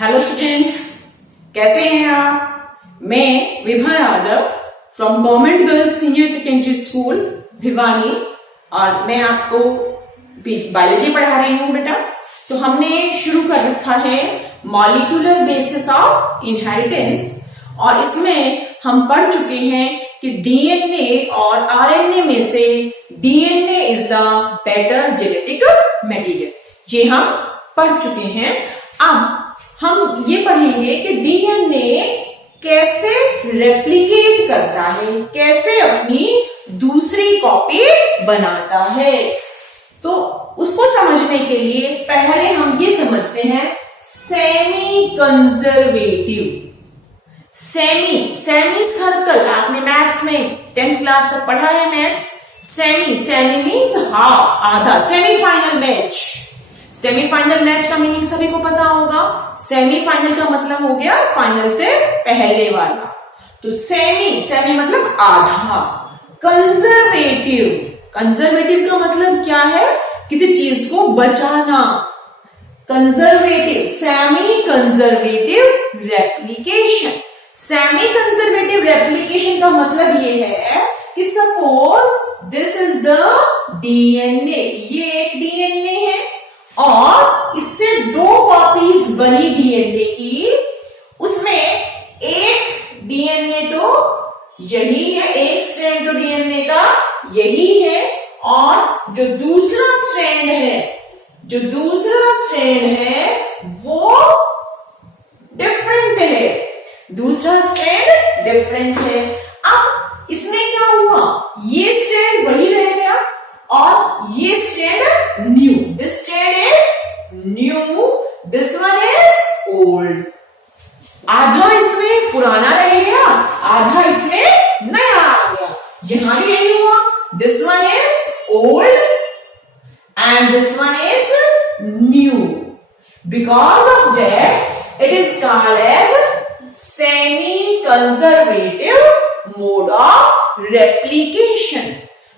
Hello students, कैसे हैं आप? मैं Vibha Yadav from government girls senior secondary school Bhiwani और मैं आपको बायोलॉजी पढ़ा रही हूँ बेटा। तो हमने शुरू कर रखा है मॉलिक्यूलर बेसिस ऑफ इनहेरिटेंस और इसमें हम पढ़ चुके हैं कि डीएनए और आरएनए में से DNA is the better genetic material, ये हम पढ़ चुके हैं। अब हम ये पढ़ेंगे कि डीएनए कैसे रेप्लिकेट करता है, कैसे अपनी दूसरी कॉपी बनाता है। तो उसको समझने के लिए पहले हम ये समझते हैं सेमी कंजर्वेटिव। सेमी सर्कल, आपने मैथ्स में 10th क्लास तक पढ़ा है मैथ्स। सेमी मीन्स हाफ, आधा। सेमीफाइनल मैच का मीनिंग सभी को पता होगा। सेमीफाइनल का मतलब हो गया फाइनल से पहले वाला। तो सेमी मतलब आधा। कंजर्वेटिव का मतलब क्या है? किसी चीज को बचाना। Conservative, semi conservative replication. Semi conservative replication का मतलब ये है कि suppose this is the DNA, ये एक डीएनए है और इससे 2 कॉपीज बनी डीएनए की। उसमें एक डीएनए तो यही है, एक स्ट्रैंड तो डीएनए का यही है और जो दूसरा स्ट्रैंड है वो डिफरेंट है। अब इसमें क्या हुआ? ये स्ट्रैंड वही रह गया और ये strand new. This strand is new, this one is old. आधा इसमें पुराना रह गया, आधा इसमें नया आ गया। यहां भी यही हुआ। This one is old and this one is new. Because of that it is called as semi conservative mode of replication.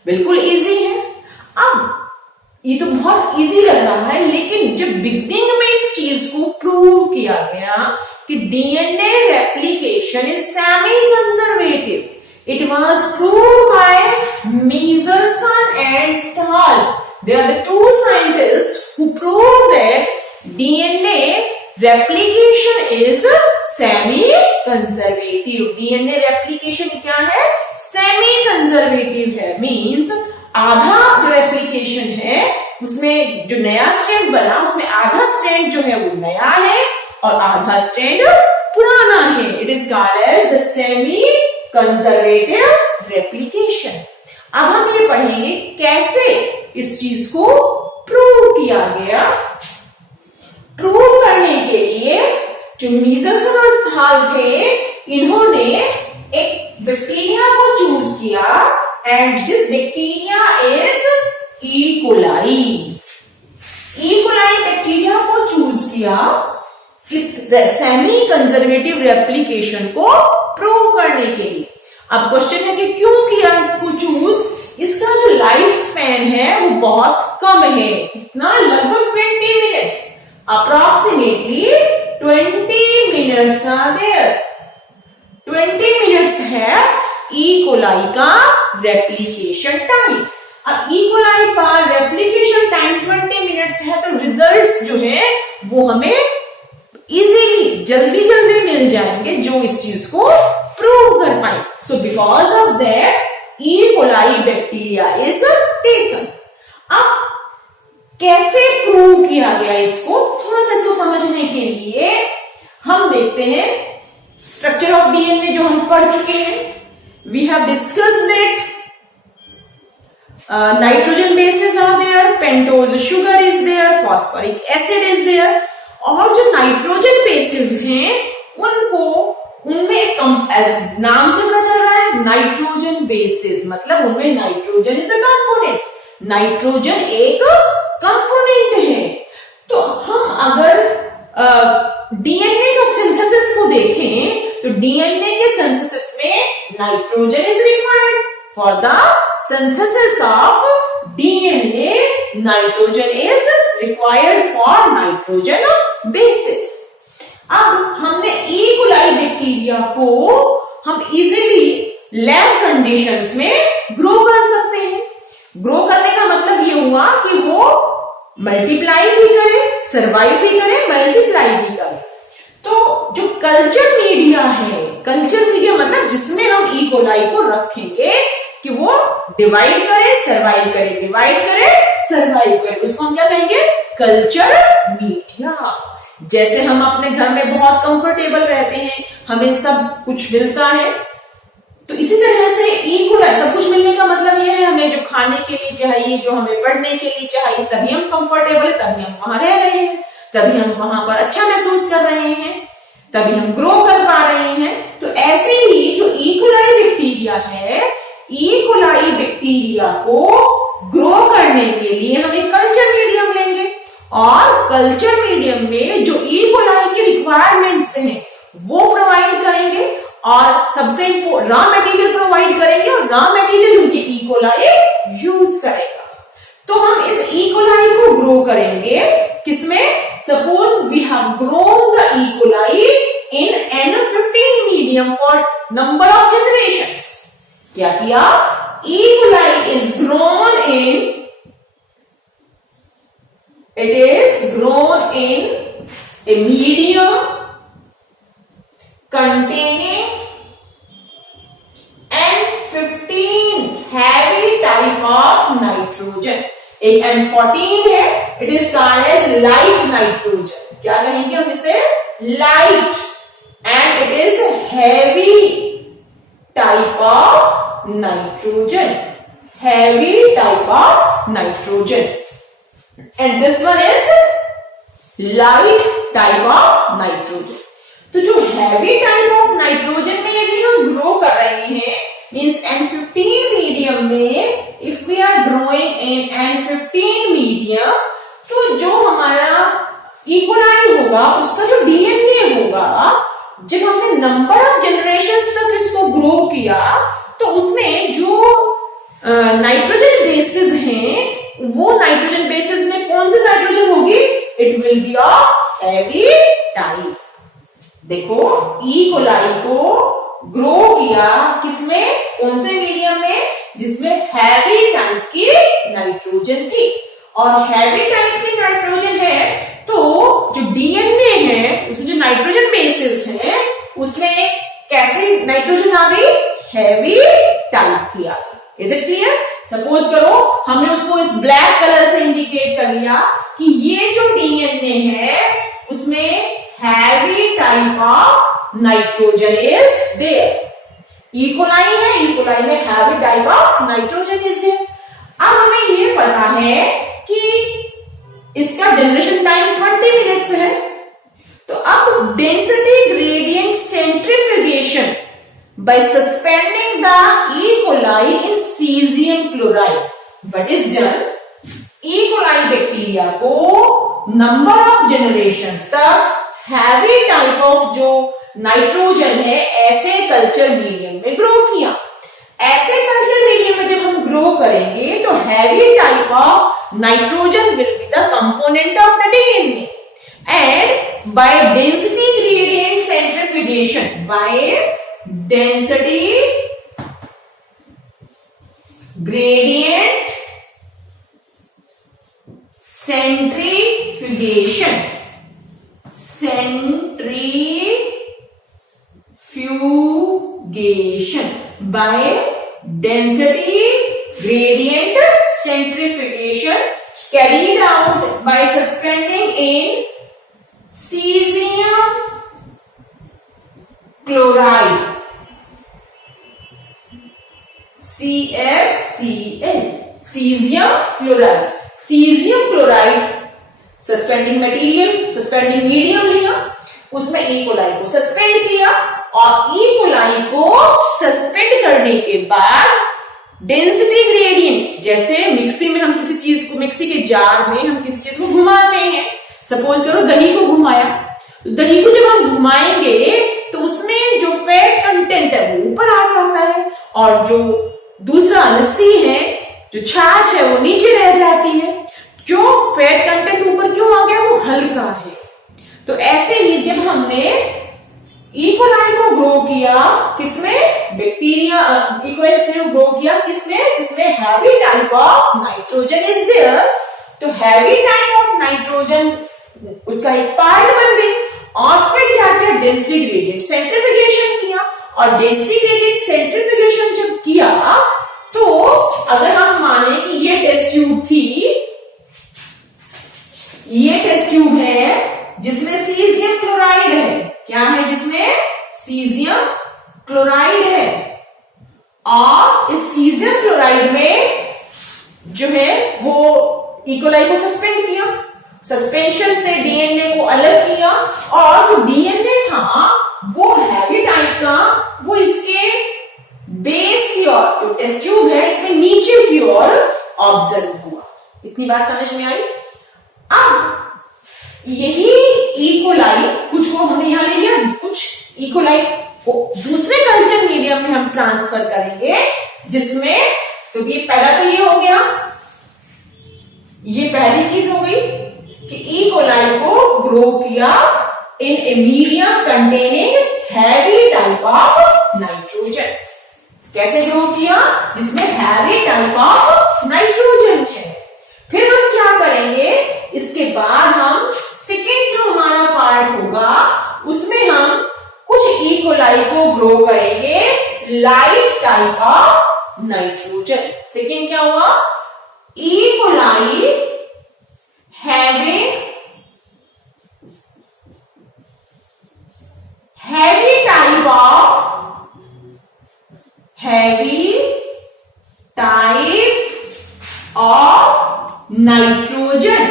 बिल्कुल इजी है। अब ये तो बहुत इजी लग रहा है, लेकिन जब बिगनिंग में इस चीज को प्रूव किया गया कि DNA replication is semi conservative, it was proved by Meselson and Stahl. They are the 2 scientist who proved that DNA replication is semi conservative. DNA replication क्या है? सेमी कंजर्वेटिव है। मींस आधा जो रेप्लिकेशन है उसमें जो नया स्ट्रैंड बना उसमें आधा स्ट्रैंड जो है वो नया है और आधा स्ट्रैंड पुराना है। It is called as the semi conservative replication. अब हम ये पढ़ेंगे कैसे इस चीज को प्रूव किया गया। प्रूव करने के लिए जो मीजल्सन और स्टाल थे, इन्होंने एक बैक्टीरिया को चूज किया and this bacteria is E coli. E coli bacteria को चूज किया इस सेमी कंजर्वेटिव रेप्लिकेशन को प्रूव करने के लिए। अब क्वेश्चन है कि क्यों किया इसको चूज? इसका जो लाइफ स्पैन है वो बहुत कम है। कितना? लगभग 20 minutes. Approximately 20 minutes are there. 20 minutes है ई कोलाई का रेप्लिकेशन टाइम। अब ई कोलाई का रेप्लिकेशन टाइम 20 मिनट्स है तो रिजल्ट्स जो है वो हमें इजीली जल्दी मिल जाएंगे जो इस चीज को प्रूव कर पाए। So because of that E coli bacteria is taken. अब कैसे प्रूव किया गया इसको, थोड़ा सा इसको समझने के लिए हम देखते हैं स्ट्रक्चर ऑफ डीएनए जो हम पढ़ चुके हैं। We have discussed it. Nitrogen bases are there, pentose sugar is there, phosphoric acid is there. और जो नाइट्रोजन बेसेस हैं उनमें नाम से पता चल रहा है नाइट्रोजन बेसेस, मतलब उनमें nitrogen is a component. Nitrogen एक कंपोनेंट है। तो हम अगर डीएनए का सिंथेसिस को देखें तो डीएनए के सिंथेसिस में nitrogen is required for the synthesis of DNA. Nitrogen is required for nitrogen bases. Bacteria को हम इजीली लैब कंडीशंस में ग्रो कर सकते हैं। ग्रो करने का मतलब ये हुआ कि वो मल्टीप्लाई भी करे, सर्वाइव भी करे, मल्टीप्लाई भी करे। तो जो कल्चर मीडिया है, कल्चर मीडिया मतलब जिसमें हम ई कोलाई को रखेंगे कि वो डिवाइड करे, सर्वाइव करे, डिवाइड करे, सर्वाइव करे, उसको हम क्या कहेंगे? Culture media. जैसे हम अपने घर में बहुत कंफर्टेबल रहते हैं, हमें सब कुछ मिलता है, तो इसी तरह से ई कोलाई, सब कुछ मिलने का मतलब यह है हमें जो खाने के लिए चाहिए, जो हमें पढ़ने के लिए चाहिए, तभी हम कंफर्टेबल है, तभी हम वहां रह रहे हैं, तभी हम वहां पर अच्छा महसूस कर रहे हैं, तभी हम ग्रो कर पा रहे हैं। तो ऐसे ही जो ई कोलाई बैक्टीरिया है, ई कोलाई बैक्टीरिया को ग्रो करने के लिए हम एक कल्चर मीडियम लेंगे और कल्चर मीडियम में जो ई कोलाई की रिक्वायरमेंट्स हैं वो प्रोवाइड करेंगे और सबसे रॉ मटेरियल प्रोवाइड करेंगे और रॉ मटेरियल ये ई कोलाई यूज करेगा। तो हम इस ई कोलाई को ग्रो करेंगे किसमें? Suppose we have grown the E coli in N15 medium for number of generations. क्या किया? E coli is grown in, it is grown in a medium containing N15 heavy type of nitrogen। एक N14 है, it is called as light nitrogen। क्या कहेंगे हम इसे? light, and it is heavy type of nitrogen, heavy type of nitrogen, and this one is light type of nitrogen। तो जो heavy type of nitrogen में यदि हम ग्रो कर रहे हैं मीन्स N15 मीडियम में, if we are growing in N15 medium, तो जो हमारा ई कोलाई होगा उसका जो डीएनए होगा, जब हमने नंबर ऑफ जनरेशंस तक इसको ग्रो किया तो उसमें जो नाइट्रोजन बेसिस हैं वो नाइट्रोजन बेसिस में कौन सी नाइट्रोजन होगी? It will be of heavy type. देखो ई कोलाई को ग्रो किया किसमें? कौन से मीडियम में? जिसमें हैवी टाइप की नाइट्रोजन थी। और हैवी टाइप की नाइट्रोजन है तो जो डीएनए है उसमें जो नाइट्रोजन बेसिस है उसमें कैसे नाइट्रोजन आ गई? हैवी टाइप की आ गई। Is it clear? सपोज करो हमने उसको इस ब्लैक कलर से इंडिकेट कर लिया कि ये जो डीएनए है उसमें heavy type of nitrogen is there. E coli है, ई कोलाई में heavy type of nitrogen is there. अब हमें ये पता है कि इसका जनरेशन टाइम 20 मिनट्स है। तो अब density gradient centrifugation by suspending the E. coli in cesium chloride, what is done? E. coli bacteria को नंबर ऑफ जनरेशंस तक हैवी टाइप ऑफ जो नाइट्रोजन है ऐसे कल्चर मीडियम में ग्रो किया। ऐसे कल्चर मीडियम में जब हम ग्रो करेंगे तो heavy type of nitrogen will be the component of the DNA, and by density gradient centrifugation, by density gradient centrifugation by density gradient centrifugation carried out by suspending in cesium chloride, CaCl, cesium chloride। cesium chloride suspending material, suspending medium लिया, उसमें E coli को suspend किया और E coli को suspend करने के बाद density gradient, जैसे मिक्सी में हम किसी चीज को, मिक्सी के जार में हम किसी चीज को घुमाते हैं, सपोज करो दही को घुमाया, दही को जब हम घुमाएंगे तो उसमें जो फैट कंटेंट है वो ऊपर आ जाता है और जो दूसरा लस्सी है, जो छाछ है वो नीचे रह जाती है। जो फैट कंटेंट ऊपर क्यों आ गया? वो हल्का है। तो ऐसे ही जब हमने ई कोलाई को ग्रो किया किसमें, बैक्टीरिया इकोलाई ग्रो किया किसमें, जिसमें heavy type of nitrogen is there. तो हैवी टाइप ऑफ नाइट्रोजन उसका एक पार्ट बन गई और फिर क्या किया, डेंसिटी ग्रेडियंट सेंट्रीफ्यूगेशन किया। और डेंसिटी ग्रेडियंट सेंट्रीफ्यूगेशन जब किया तो अगर हम माने कि ये टेस्ट ट्यूब थी, ये टेस्ट ट्यूब है जिसमें सीजियम क्लोराइड है, क्या है जिसमें सीजियम क्लोराइड है, और इस सीजियम क्लोराइड में जो है वो इकोलाई को सस्पेंड किया, सस्पेंशन से डीएनए को अलग किया, और जो डीएनए था वो हैवी टाइप का, वो इसके बेस की ओर, जो टेस्ट ट्यूब है इसमें नीचे की ओर ऑब्जर्व हुआ। इतनी बात समझ में आई। अब यही इकोलाई कुछ को हमने यहां ले लिया, कुछ इकोलाई को दूसरे कल्चर मीडियम में हम ट्रांसफर करेंगे, जिसमें तो ये पहला तो ये हो गया, ये पहली चीज हो गई कि इकोलाई को ग्रो किया in a medium containing heavy type of nitrogen. कैसे ग्रो किया, जिसमें हैवी टाइप ऑफ नाइट्रोजन है। फिर हम क्या करेंगे, इसके बाद हम सेकेंड जो हमारा पार्ट होगा उसमें हम कुछ इकोलाई को ग्रो करेंगे light type of nitrogen. Second क्या हुआ, E coli having heavy type of nitrogen,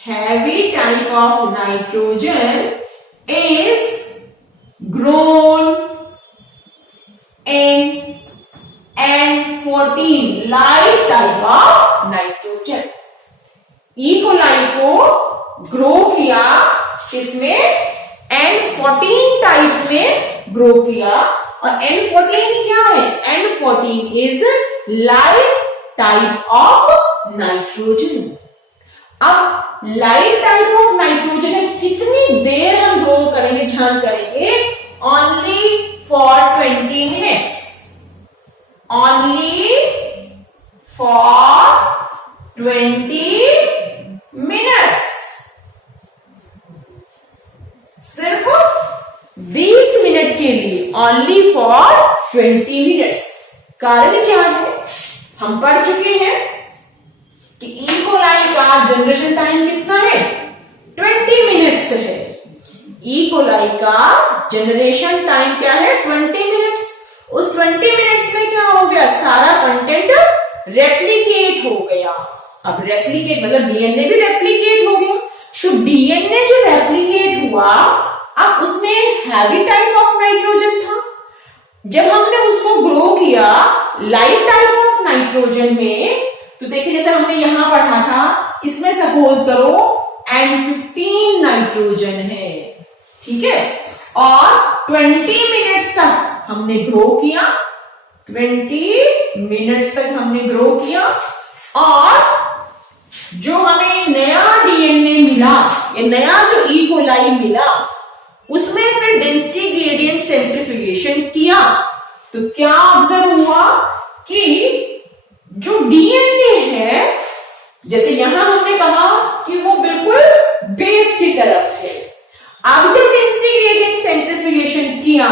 heavy type of nitrogen is grown in N14 light type of nitrogen। E coli को ग्रो किया किसमें, N14 टाइप में ग्रो किया। और N14 क्या है, N14 is light type of nitrogen. अब लाइट टाइप ऑफ नाइट्रोजन है, कितनी देर हम ग्रो करेंगे, ध्यान करेंगे, only for 20 minutes, only for 20 minutes, सिर्फ 20 मिनट के लिए, ओनली फॉर 20 मिनट्स। कारण क्या है, हम पढ़ चुके हैं कि इकोलाई का जनरेशन टाइम कितना है, 20 मिनट्स है। इकोलाई का जनरेशन टाइम क्या है, 20 मिनट्स। उस 20 मिनट्स में क्या हो गया, सारा कंटेंट रेप्लिकेट हो गया। अब रेप्लिकेट मतलब डीएनए भी रेप्लिकेट हो गया। तो डीएनए जो रेप्लिकेट हुआ, अब उसमें हैवी टाइप ऑफ नाइट्रोजन था। जब हमने उसको ग्रो किया लाइट टाइप ऑफ नाइट्रोजन में, तो देखिए जैसे हमने यहां पढ़ा था, इसमें सपोज करो N15 नाइट्रोजन है, ठीक है, और 20 मिनट्स तक हमने ग्रो किया, 20 मिनट्स तक हमने ग्रो किया, और जो हमें नया डीएनए मिला, ये नया जो इकोलाई मिला, उसमें फिर डेंसिटी ग्रेडियंट सेंट्रीफ्यूगेशन किया, तो क्या ऑब्जर्व हुआ कि जो डीएनए है, जैसे यहां हमने कहा कि वो बिल्कुल बेस की तरफ है। अब जब डेंसिटी ग्रेडियंट सेंट्रीफ्यूगेशन किया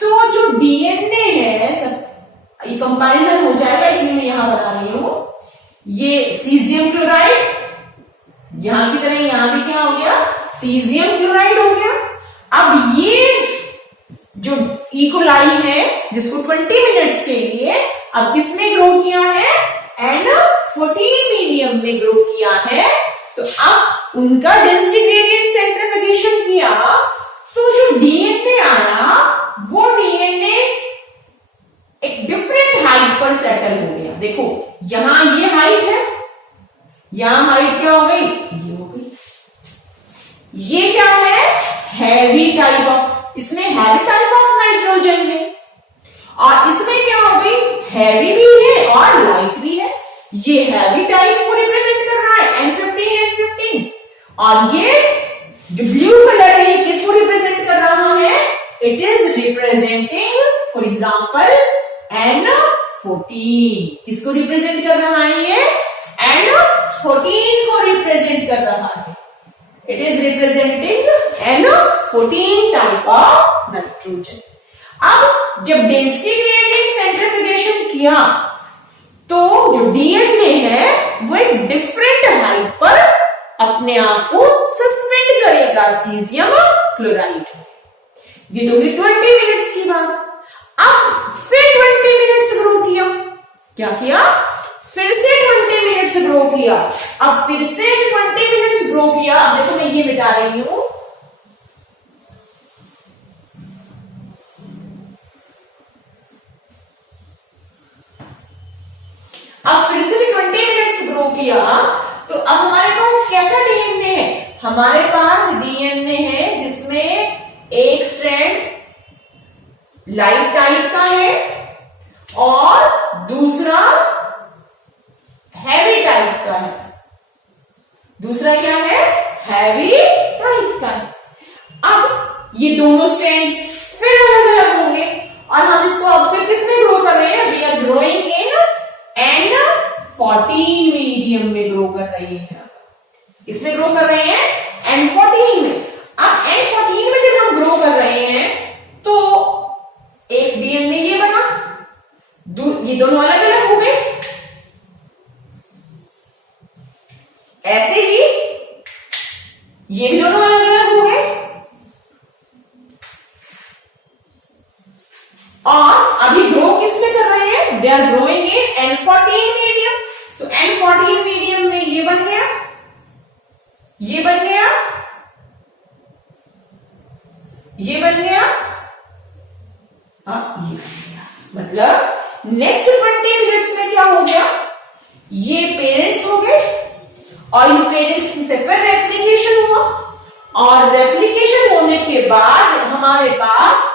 तो जो डीएनए है, सब ये कंपैरिजन हो जाएगा, इसलिए मैं यहां बना रही हूं, ये सीजियम क्लोराइड, यहां की तरह यहां भी क्या हो गया, सीजियम क्लोराइड हो गया। अब ये जो इकोलाई है जिसको 20 मिनट्स के लिए अब किसमें ग्रो किया है, N14 मीडियम में ग्रो किया है। तो अब उनका डेंसिटी ग्रेडियंट सेंट्रीफ्यूगेशन किया, तो जो डीएनए आया वो डीएनए एक डिफरेंट हाइट पर सेटल हो गया। देखो यहां ये हाइट है, यहां हाइट क्या हो गई, ये हो गई। ये क्या है, हैवी टाइप ऑफ, इसमें हैवी टाइप ऑफ नाइट्रोजन है, और इसमें क्या हो गई, हैवी भी है और लाइट भी है। ये हैवी टाइप को रिप्रेजेंट कर रहा है N15, और ये जो ब्लू कलर है ये किसको रिप्रेजेंट कर रहा है, it is representing for example N14। किसको रिप्रेजेंट कर रहा है ये? N14 को रिप्रेजेंट कर रहा है। It is representing N14 type of nitrogen. अब जब डेंसिटी ग्रेडियंट सेंट्रीफ्यूगेशन किया तो जो डीएनए है वो एक डिफरेंट हाइट पर अपने आप को सस्पेंड करेगा सीजियम क्लोराइड। ये तो 20 मिनट्स की बात। अब फिर 20 मिनट्स ग्रो किया। क्या किया? फिर से 20 मिनट्स ग्रो किया। अब फिर से 20 मिनट्स ग्रो किया। अब देखो मैं ये मिटा रही हूं। अब फिर से भी 20 मिनट्स ग्रो किया तो अब हमारे पास कैसा डीएनए है? हमारे पास डीएनए है जिसमें एक स्ट्रैंड लाइट टाइप का है और दूसरा हैवी टाइप का है। दूसरा क्या है? हैवी टाइप का है। अब ये दोनों स्ट्रैंड्स फिर अलग अलग होंगे और हम इसको अब फिर किसमें ग्रो कर रहे हैं? We are growing in N14 medium में ग्रो कर रहे हैं। इसमें ग्रो कर रहे हैं N14 में। अब N14 में जब हम ग्रो कर रहे हैं तो एक डीएनए ये बना, ये दोनों अलग अलग हो गए। ऐसे ही ये भी दोनों अलग अलग हो गए और अभी ग्रो किसमें कर रहे हैं? They are growing in N14 medium. तो N14 मीडियम में ये बन गया, ये बन गया, ये बन गया, ये बन गया। मतलब नेक्स्ट 20 मिनट्स में क्या हो गया? ये पेरेंट्स हो गए और इन पेरेंट्स से फिर रेप्लिकेशन हुआ और रेप्लिकेशन होने के बाद हमारे पास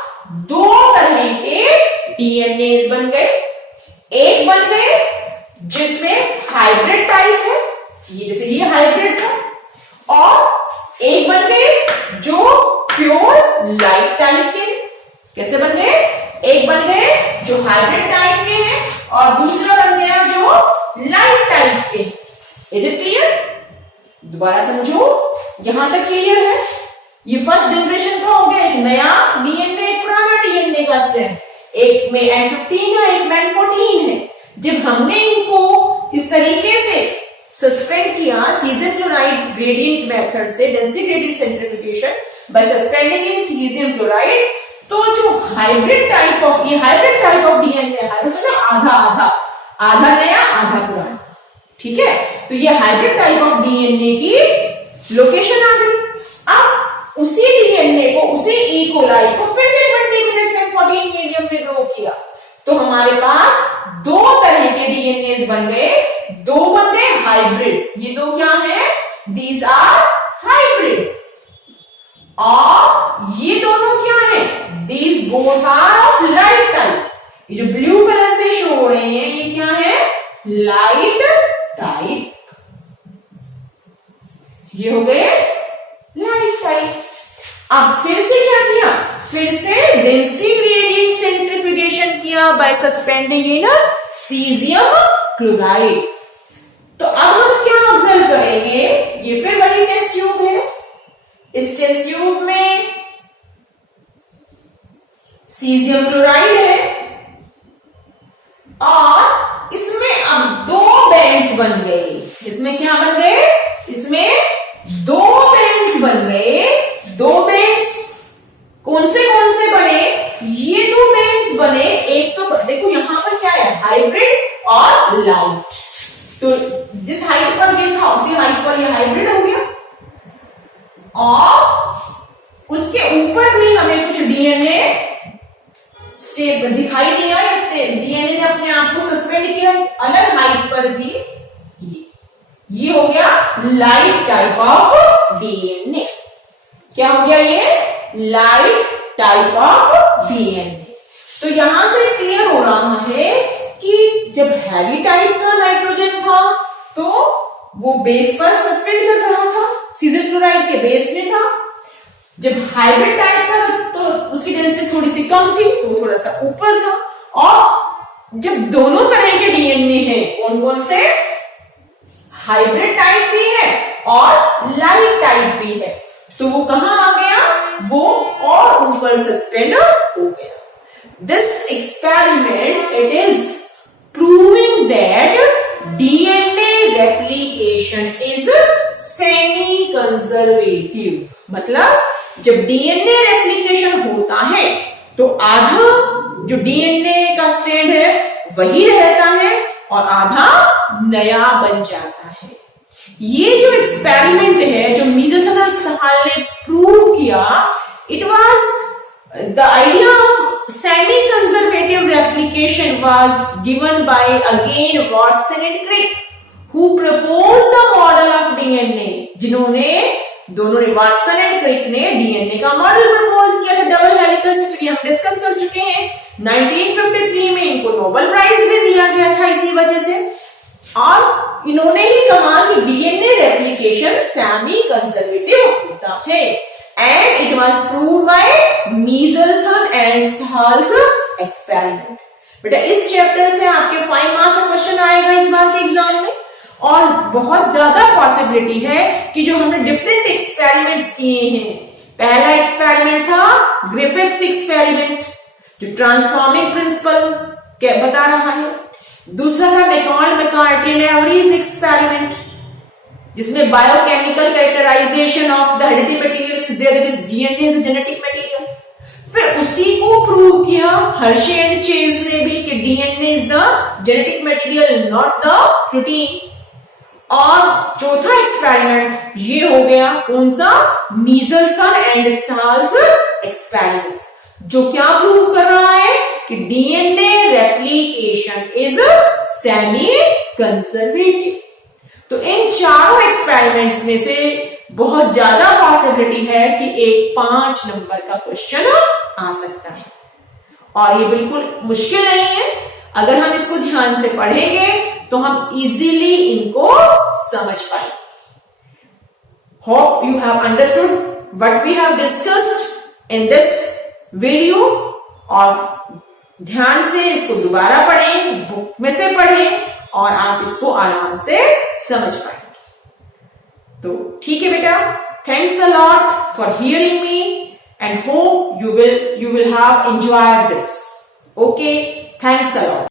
दो तरह के डीएनए बन गए। एक बन गए जिसमें हाइब्रिड टाइप है, ये जैसे ये हाइब्रिड था, और एक बन गए जो प्योर लाइट टाइप के। कैसे बन गए? एक बन गए जो हाइब्रिड टाइप के हैं और दूसरा बन गया जो लाइट टाइप के। Is it clear? दोबारा समझो, यहां तक क्लियर है? ये फर्स्ट जनरेशन का हो गया, एक नया डीएनए, एक पुराना डीएनए का स्ट्रैंड। एक में N15 है, एक में N14 है। जब हमने इनको इस तरीके से सस्पेंड किया सीजियम क्लोराइड ग्रेडियंट मेथड से, density gradient centrifugation by suspending in caesium chloride, तो जो हाइब्रिड टाइप ऑफ, ये hybrid type of DNA, hybrid मतलब आधा आधा, आधा नया आधा पुराना, ठीक है? तो ये हाइब्रिड टाइप ऑफ डीएनए की लोकेशन आ गई। अब उसी डीएनए को, उसी ई कोलाई को फिर से 20 मिनट्स N14 मीडियम में ग्रो किया तो हमारे पास दो तरह के डीएनए बन गए। दो बन गए हाइब्रिड। ये दो क्या है? These are hybrid. और ये दोनों क्या है? These both are of light type. ये जो ब्लू कलर से शो हो रहे हैं ये क्या है? Light type. ये हो गए लाइट टाइप। अब फिर से क्या किया? फिर से डेंसिटी ग्रेडियंट सेंट्रीफ्यूगेशन किया bye suspending in caesium chloride. तो अब हम क्या ऑब्जर्व करेंगे? ये फिर वही टेस्ट ट्यूब है। इस टेस्ट ट्यूब में सीजियम क्लोराइड है और इसमें अब दो बैंड्स बन गए। इसमें क्या बन गए? इसमें दो बैंड्स बन गए। दो बैंड्स कौन से बने? ये दो बैंड्स बने। एक तो देखो यहां पर क्या है? हाइब्रिड और लाइट। तो जिस हाइट पर ये था उसी हाइट पर ये हाइब्रिड हो गया और उसके ऊपर भी हमें कुछ डीएनए स्टेप दिखाई दिया। डीएनए ने अपने आप को सस्पेंड किया अलग हाइट पर भी। ये हो गया लाइट टाइप ऑफ डीएनए। क्या हो गया? ये लाइट टाइप ऑफ डीएनए। तो यहां से क्लियर हो रहा है कि जब हैवी टाइप का नाइट्रोजन था तो वो बेस पर सस्पेंड कर रहा था, सीजियम क्लोराइड के बेस में था। जब हाइब्रिड टाइप का तो उसकी डेंसिटी थोड़ी सी कम थी, वो थोड़ा सा ऊपर था। और जब दोनों तरह के डीएनए हैं, कौन कौन से, हाइब्रिड टाइप भी है और लाइट टाइप भी है, तो वो कहां आ गया, वो और ऊपर सस्पेंड हो गया। This experiment it is proving that DNA replication is semi conservative. मतलब जब डीएनए रेप्लिकेशन होता है तो आधा जो डीएनए का स्ट्रैंड है वही रहता है और आधा नया बन जाता है। ये जो एक्सपेरिमेंट है जो मीजल स्टाहल ने प्रूव किया, it was the idea of semi conservative replication was given by again Watson and Crick, who proposed the model of DNA. जिन्होंने दोनों ने, वाटसन एंड क्रिक ने डीएनए का मॉडल प्रपोज किया था, डबल हेलिकल स्ट्रक्चर, हम डिस्कस कर चुके हैं। 1953 में इनको नोबेल प्राइज भी दिया गया था इसी वजह से। और इन्होंने ही कहा कि डीएनए रेप्लिकेशन सेमी कंजर्वेटिव होता है and it was proved by Meselson and Stahl's experiment. बेटा इस चैप्टर से आपके 5 मार्क्स का क्वेश्चन आएगा इस बार के एग्जाम में, और बहुत ज्यादा पॉसिबिलिटी है कि जो हमने डिफरेंट एक्सपेरिमेंट्स किए हैं, पहला एक्सपेरिमेंट था ग्रिफिथ्स एक्सपेरिमेंट जो ट्रांसफॉर्मिंग प्रिंसिपल बता रहा है, दूसरा था मैकॉर्ड-मैककार्टी एवरेज एक्सपेरिमेंट जिसमें biochemical characterization of the hereditary material is there, it is DNA is the genetic material. फिर उसी को प्रूव किया हर्शे एंड चेज ने भी कि DNA is the genetic material not the protein. और चौथा एक्सपेरिमेंट ये हो गया कौन सा, मीजल्सन एंड स्टाहल्स एक्सपेरिमेंट, जो क्या प्रूव कर रहा है कि DNA replication is semi conservative. तो इन चारों एक्सपेरिमेंट्स में से बहुत ज्यादा पॉसिबिलिटी है कि एक 5 नंबर का क्वेश्चन आ सकता है, और ये बिल्कुल मुश्किल नहीं है। अगर हम इसको ध्यान से पढ़ेंगे तो हम इजीली इनको समझ पाएंगे। Hope you have understood what we have discussed in this video, और ध्यान से इसको दोबारा पढ़ें, बुक में से पढ़ें और आप इसको आराम से समझ पाएंगे। तो ठीक है बेटा, thanks a lot for hearing me and hope you will have enjoyed this. Okay, thanks a lot.